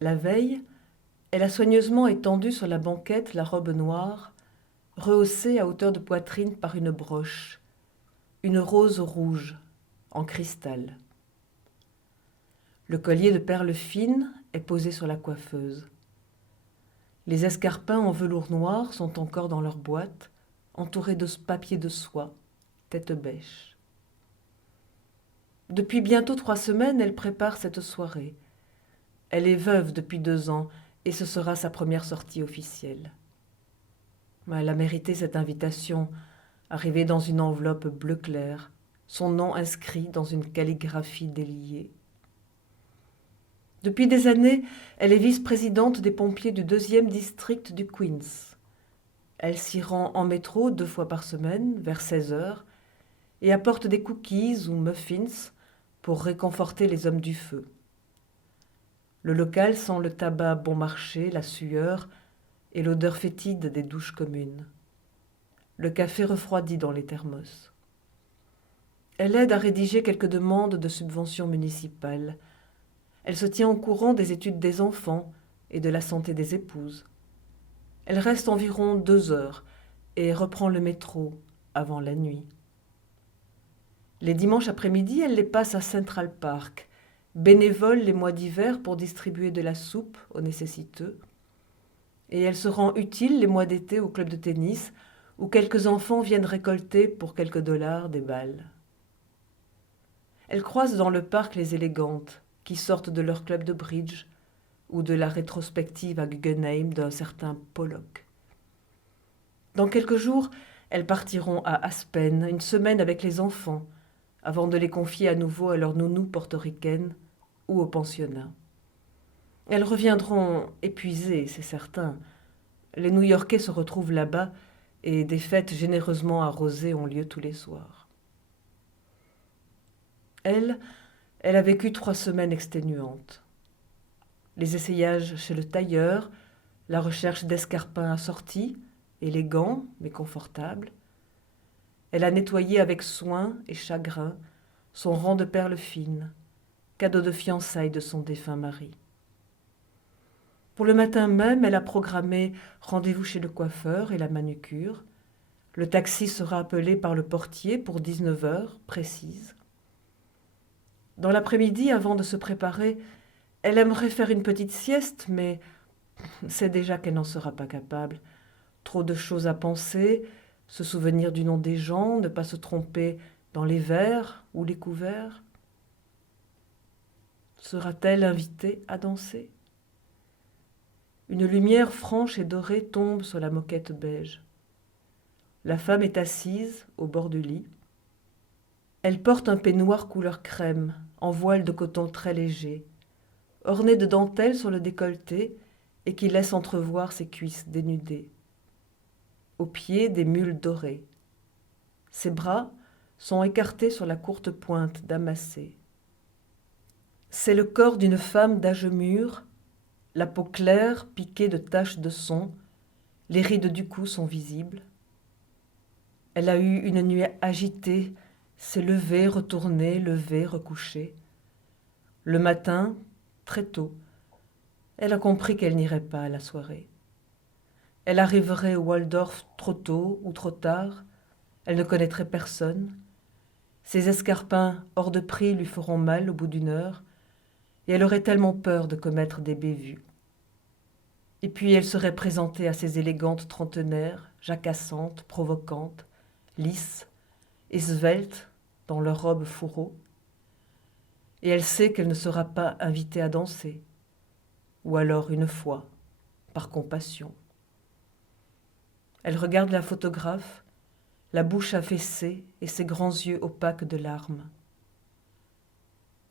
La veille, elle a soigneusement étendu sur la banquette la robe noire, rehaussée à hauteur de poitrine par une broche, une rose rouge, en cristal. Le collier de perles fines est posé sur la coiffeuse. Les escarpins en velours noir sont encore dans leur boîte, entourés de papier de soie, tête bêche. Depuis bientôt 3 semaines, elle prépare cette soirée. Elle est veuve depuis 2 ans et ce sera sa première sortie officielle. Elle a mérité cette invitation, arrivée dans une enveloppe bleu clair, son nom inscrit dans une calligraphie déliée. Depuis des années, elle est vice-présidente des pompiers du 2e district du Queens. Elle s'y rend en métro 2 fois par semaine, vers 16 heures, et apporte des cookies ou muffins pour réconforter les hommes du feu. Le local sent le tabac bon marché, la sueur et l'odeur fétide des douches communes. Le café refroidit dans les thermos. Elle aide à rédiger quelques demandes de subventions municipales. Elle se tient au courant des études des enfants et de la santé des épouses. Elle reste environ 2 heures et reprend le métro avant la nuit. Les dimanches après-midi, elle les passe à Central Park, bénévole les mois d'hiver pour distribuer de la soupe aux nécessiteux. Et elle se rend utile les mois d'été au club de tennis, où quelques enfants viennent récolter pour quelques dollars des balles. Elle croise dans le parc les élégantes, qui sortent de leur club de bridge ou de la rétrospective à Guggenheim d'un certain Pollock. Dans quelques jours, elles partiront à Aspen, une semaine avec les enfants, avant de les confier à nouveau à leur nounou portoricaine ou au pensionnat. Elles reviendront épuisées, c'est certain. Les New-Yorkais se retrouvent là-bas et des fêtes généreusement arrosées ont lieu tous les soirs. Elle a vécu 3 semaines exténuantes. Les essayages chez le tailleur, la recherche d'escarpins assortis, élégants mais confortables. Elle a nettoyé avec soin et chagrin son rang de perles fines, cadeau de fiançailles de son défunt mari. Pour le matin même, elle a programmé rendez-vous chez le coiffeur et la manucure. Le taxi sera appelé par le portier pour 19 heures précises. Dans l'après-midi, avant de se préparer, elle aimerait faire une petite sieste, mais sait déjà qu'elle n'en sera pas capable. Trop de choses à penser, se souvenir du nom des gens, ne pas se tromper dans les verres ou les couverts. Sera-t-elle invitée à danser? Une lumière franche et dorée tombe sur la moquette beige. La femme est assise au bord du lit. Elle porte un peignoir couleur crème, en voile de coton très léger, orné de dentelles sur le décolleté et qui laisse entrevoir ses cuisses dénudées. Aux pieds, des mules dorées. Ses bras sont écartés sur la courte pointe damassée. C'est le corps d'une femme d'âge mûr, la peau claire piquée de taches de son, les rides du cou sont visibles. Elle a eu une nuit agitée, s'est levée, retournée, levée, recouchée. Le matin, très tôt, elle a compris qu'elle n'irait pas à la soirée. Elle arriverait au Waldorf trop tôt ou trop tard, elle ne connaîtrait personne. Ses escarpins hors de prix lui feront mal au bout d'1 heure, et elle aurait tellement peur de commettre des bévues. Et puis elle serait présentée à ces élégantes trentenaires, jacassantes, provocantes, lisses et sveltes dans leurs robes fourreaux. Et elle sait qu'elle ne sera pas invitée à danser, ou alors une fois, par compassion. Elle regarde la photographe, la bouche affaissée et ses grands yeux opaques de larmes.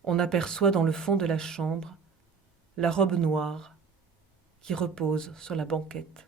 On aperçoit dans le fond de la chambre la robe noire qui repose sur la banquette.